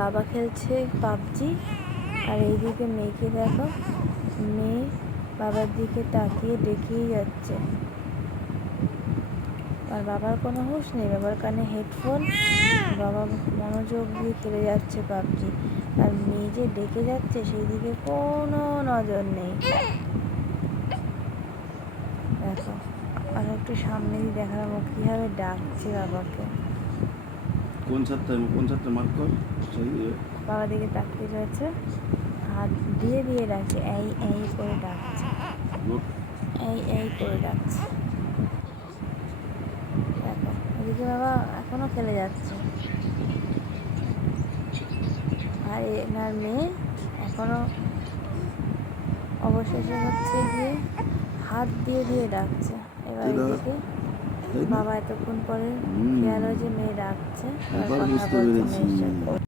বাবা খেলছে পাবজি, আর এইদিকে মেয়েকে দেখো, মেয়ে বাবার দিকে তাকিয়ে ডেকেই যাচ্ছে। আর বাবার কোনো হুঁশ নেই, বাবার কানে হেডফোন, বাবা মনোযোগ দিয়ে খেলে যাচ্ছে পাবজি, আর মেয়ে যে ডেকে যাচ্ছে সেই দিকে কোনো নজর নেই। দেখো, আর একটু সামনে দিয়ে দেখার মুখ কীভাবে ডাকছে বাবাকে। কোন ছাত্র মার্ক কর, বাবার দিকে তাকিয়ে রয়েছে, হাত দিয়ে দিয়ে ডাকছে, এই এই করে ডাকছে, এই এই করে ডাকছে। দেখো এদিকে বাবা এখনো খেলে যাচ্ছে, আর এনার মেয়ে এখনো অবশেষে হচ্ছে গিয়ে হাত দিয়ে দিয়ে ডাকছে। এবার এদিকে বাবা এতক্ষণ পরে খেয়াল হয় যে মেয়ে ডাকছে, কথা বলছে মেয়ের সাথে।